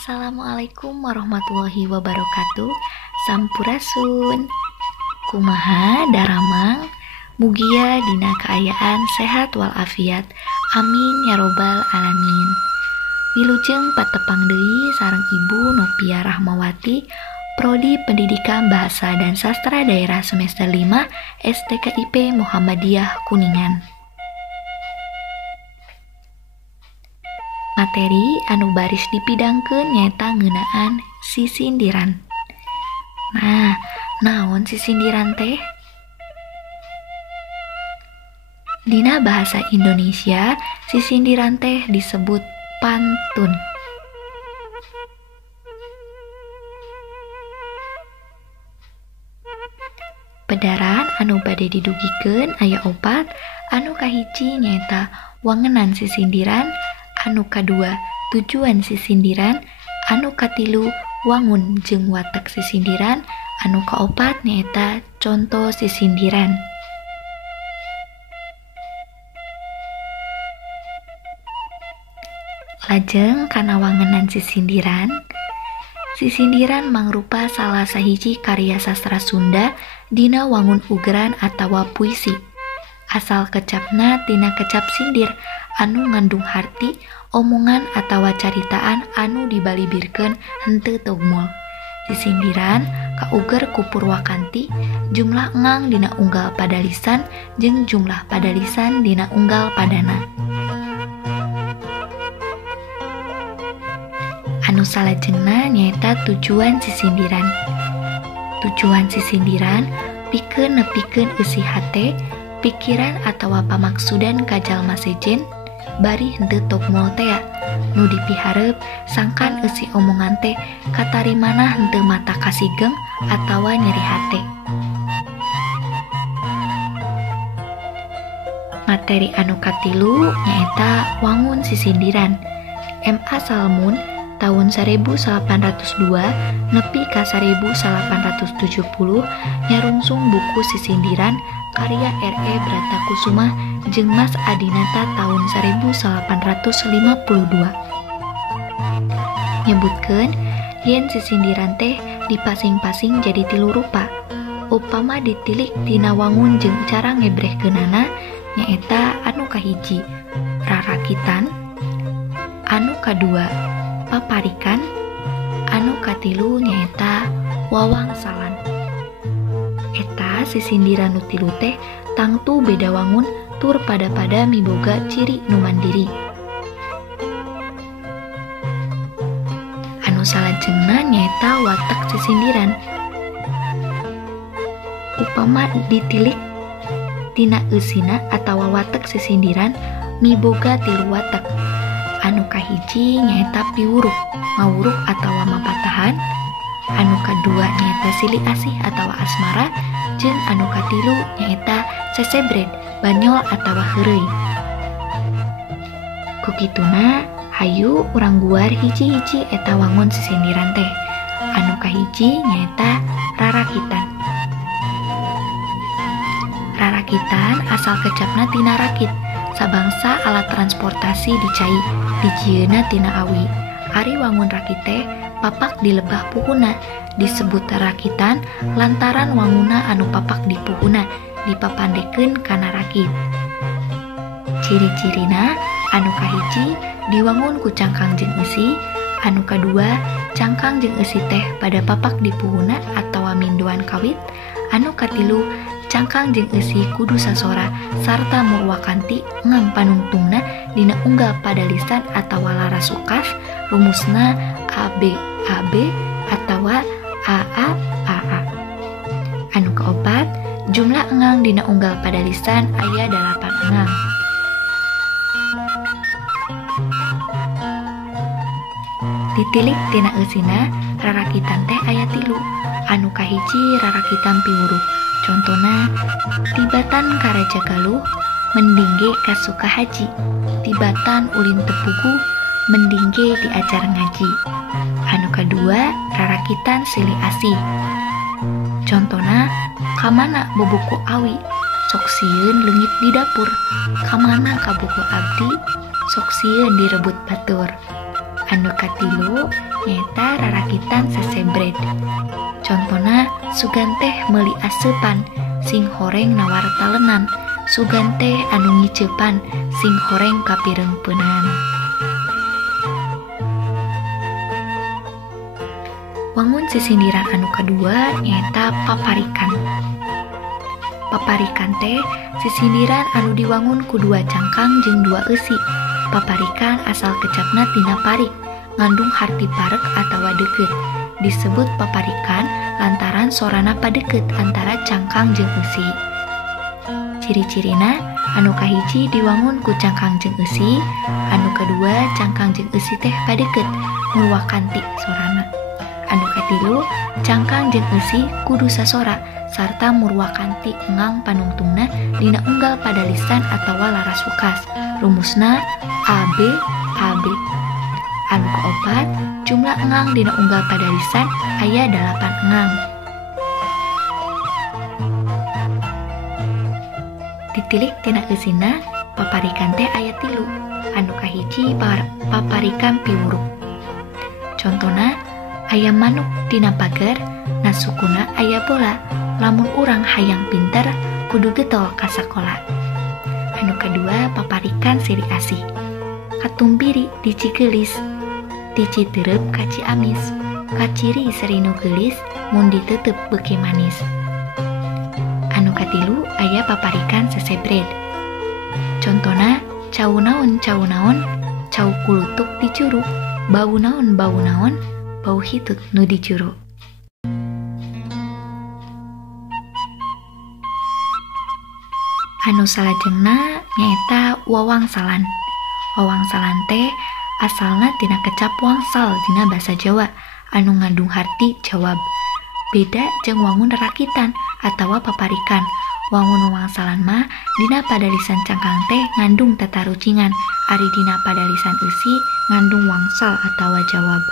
Assalamualaikum warahmatullahi wabarakatuh. Sampurasun. Kumaha daramang mugia dina kaayaan sehat walafiat. Amin ya robbal alamin. Wilujeng patepang deui sareng Ibu Nopia Rahmawati, Prodi Pendidikan Bahasa dan Sastra Daerah Semester 5 STKIP Muhammadiyah Kuningan. Materi anu baris dipidangkeun nyaeta ngeunaan sisindiran. Nah, naon sisindiran teh? Dina bahasa Indonesia, sisindiran teh disebut pantun. Pedaran anu bade didugikeun aya 4, anu kahiji nyaeta wangenan sisindiran, anu kadua tujuan sisindiran, anu katilu wangun jeung watak sisindiran, anu kaopat nyaeta contoh sisindiran. Lajeng kana wangenan sisindiran. Sisindiran mangrupa salah sahiji karya sastra Sunda dina wangun ugeran atawa puisi. Asal kecapna tina kecap sindir anu ngandung harti, omongan atawa caritaan anu dibalibirkeun henteu togmol. Sisindiran kauger ku Purwakanti, jumlah engang dina unggal pada lisan jeung jumlah pada lisan dina unggal padana. Anu salajengna nyaeta tujuan sisindiran. Tujuan sisindiran pikeun nepikeun eusi hate, pikiran atawa pamaksudan ka jalma sejen bari henteu togmol tea, nu dipihareup sangkan eusi omongan teh katarimana henteu mata kasigeng atawa nyeri hate. Materi anu katilu nyaeta wangun sisindiran. M.A. Salmun tahun 1802 nepi ka 1870 nyarungsung buku sisindiran karya R.E. Bratakusuma jeung Mas Adinata tahun 1852. Nyebutkeun yen sisindiran teh dipasing-pasing jadi 3 rupa. Upama ditilik tina wangun jeung cara ngebrehkeunana nyaeta anu kahiji rarakitan, anu kadua paparikan, anu katilu nyaeta wawangsalan. Eta sisindiran nu tilu teh tangtu beda wangun tur pada miboga ciri nu mandiri. Anu salajengna nyaeta watak sisindiran. Upama ditilik tina eusina atawa watak sisindiran miboga 3 watak. Anu kahiji nyaeta piwuruk, ngawuruk atawa mapatahan. Anu kadua nyaeta silih asih atawa asmara, jeung anu katilu nyaeta sesebred, banyol atawa heureuy. Kukituna, hayu urang guar hiji-hiji eta wangun sisindiran teh. Anu kahiji nyaeta rarakitan. Rarakitan asal kecapna tina rakit, sabangsa alat transportasi dicai, dijieuna tina awi. Ari wangun rakit teh papak di lebah puhuna disebut rakitan lantaran wanguna anu papak di puhuna dipapandekeun kana rakit. Ciri-cirina anu kahiji diwangun ku cangkang jeung eusi, anu kadua cangkang jeung eusi teh pada papak di puhuna atawa minduan kawit, anu katilu cangkang jeung eusi kudu sasora sarta murwakanti ngan panungtungna dina unggal pada lisan atawa laras ukas, rumusna AB AB atawa AA AA. Anu kaopat, jumlah engang dina unggal pada lisan aya 8 engang. Ditilik tina eusina rarakitan teh aya 3. Anu kahiji rarakitan piwuruk. Contona tibatan karaja galuh mendingge kasuka haji, tibatan ulin tepuguh mendingge diajar ngaji. Anu kadua rarakitan silih asih. Contona kamana bobuku awi sok sieun leungit di dapur, kamana ka buku abdi sok sieun direbut batur. Anu katilu nyaeta rarakitan sesebred. Contohna sugan teh meuli asepan sing horeng nawar talenan, sugan teh anu ngiceupan sing horeng kapireungpeunan. Wangun sisindiran anu kadua nyaeta paparikan. Paparikan teh sisindiran anu diwangun ku dua cangkang jeung dua eusi. Paparikan asal kecapna tina parik, ngandung harti parek atawa deukeut. Disebut paparikan lantaran sorana padeukeut antara cangkang jeung eusi. Ciri-cirina anu kahiji diwangun ku cangkang jeung eusi, anu kadua cangkang jeung eusi teh padeukeut murwakanti sorana. Anu katilu cangkang jeung eusi kudu sasora sarta murwakanti engang panungtungna dina unggal padalisan atawa laras ukas. Rumusna AB AB. Anu kaopat jumlah engang dina unggal padalisan aya 8 engang. Ditilik tina eusina paparikan teh aya 3. Anu kahiji paparikan piwuruk. Contona aya manuk tina pager, nasukuna aya bola. Lamun urang hayang pinter kudu getol ka sakola. Anu kadua paparikan siri asih. Katumbiri di Cigeulis, di Citereup ka Ciamis, kaciri seri nu geulis mun diteuteup beuki manis. Anu katilu aya paparikan sesebred. Contona cau naon, cau kulutuk di curug, bau naon, bau hitut nu di curug. Anu salajengna nyaeta wawangsalan. Wawangsalan teh asalna tina kecap wangsal dina basa Jawa anu ngandung harti jawab. Beda jeung wangun rarakitan atawa paparikan. Wangun wawangsalan mah dina padalisan cangkang teh ngandung tatarucingan, ari dina padalisan eusi ngandung wangsal atawa jawab.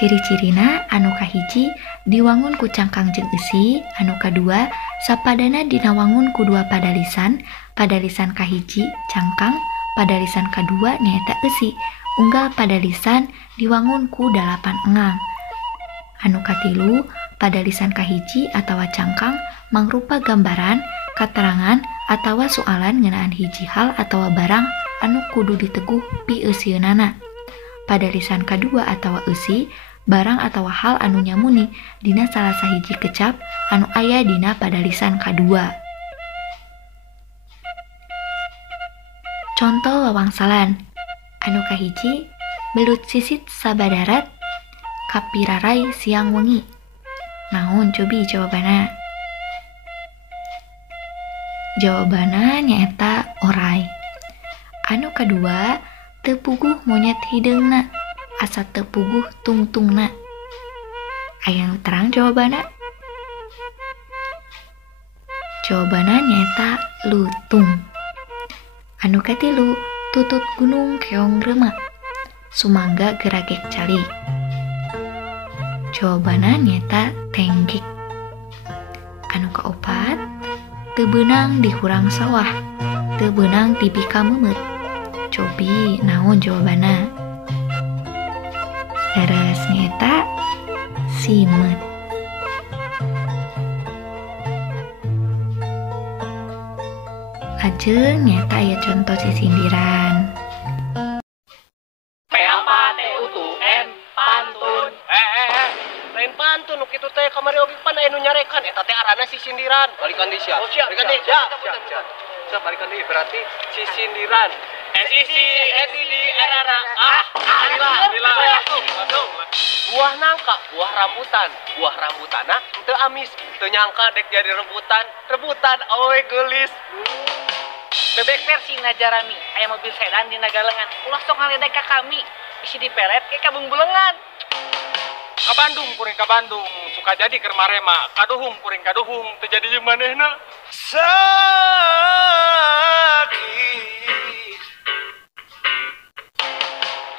Ciri-cirina anu kahiji diwangun ku cangkang jeung eusi, anu kadua sapadana dina wangun ku dua padalisan, padalisan kahiji cangkang, padalisan kadua nyaeta eusi, unggal padalisan diwangun ku 8 engang. Anu katilu padalisan kahiji atawa cangkang mangrupa gambaran, katerangan atawa soalan ngeunaan hiji hal atawa barang anu kudu diteguh pi eusieunana. Padalisan kadua atawa eusi barang atawa hal anu nyamuni dina salah sahiji kecap anu aya dina padalisan kadua. Contoh wawangsalan anu kahiji belut sisit sabadarat kapirarai siang wengi. Naon cobi jawabana? Jawabana nyaeta orai. Anu kadua teu puguh monyet hideungna, asa teu puguh tungtungna. Aya nu terang jawabana? Jawabana nyaeta lutung. Anu katilu tutut gunung keong reuma, sumangga geragek calik. Jawabana nyaeta tenggek. Anu kaopat teu beunang di hurang sawah, teu beunang ti pika meumeut. Cobi naon jawabana? Leres nyaeta simet. Lajeng nyaeta aya contoh sisindiran. PATUTN pantun. Lain pantun nu kitu teh kamari oge pan aya nu nyarekan eta teh arana sisindiran. Balikan deui sia. Oh siap. Balikan deui. Siap balikan deui berarti sisindiran. SICNDRRA. Lila. Buah nangka, buah rambutana teu amis, teu nyangka dek jadi rebutan oe geulis. Bebek versi Najarami, aya mobil sedan di Nagalengan. Ulah sok ngaledek ka kami, isi dipelet ke kabungbulengan. Ka Bandung kuring ka Bandung, suka jadi keur marema, kaduhung kuring kaduhung, teu jadi jeung manehna.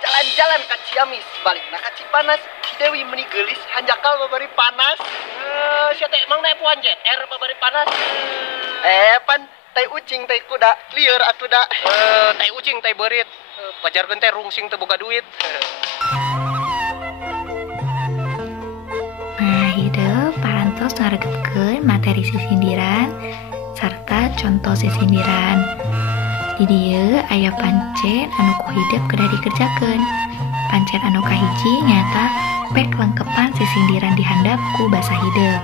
Jalan-jalan ka Ciamis, balikna ka Cipanas, si Dewi meuni geulis hanjakal babari panas. Sia teh emang naik puan jet air babari panas. Pan tai ucing tai kuda lieur atuh da. Tai ucing tai beurit. wajar gente rungsing teu boga duit. Nah, hidup parantos ngaregepkeun materi sisindiran serta contoh sisindiran. Di dieu aya pancen anu ku hidup kedah dikerjakeun. Pancen anu kahiji nyata pek lengkepan sisindiran dihandap ku basa hidup.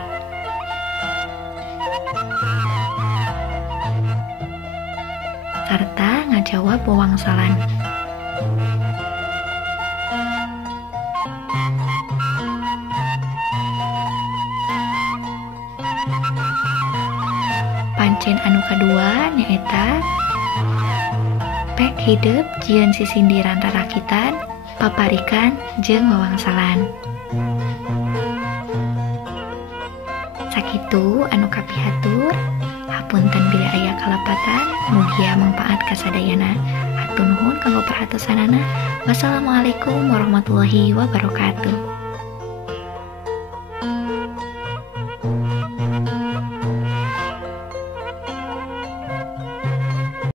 Serta ngajawab wawangsalan. Pancen anu kadua nyaeta pek hidup jieun sisindiran rarakitan, paparikan jeung wawangsalan. Sakitu anu kapihatur, hapunten bila aya kalepatan, mugia mangpaat kasadayana. Hatur nuhun kanggo perhatosanana. Wassalamualaikum warahmatullahi wabarakatuh.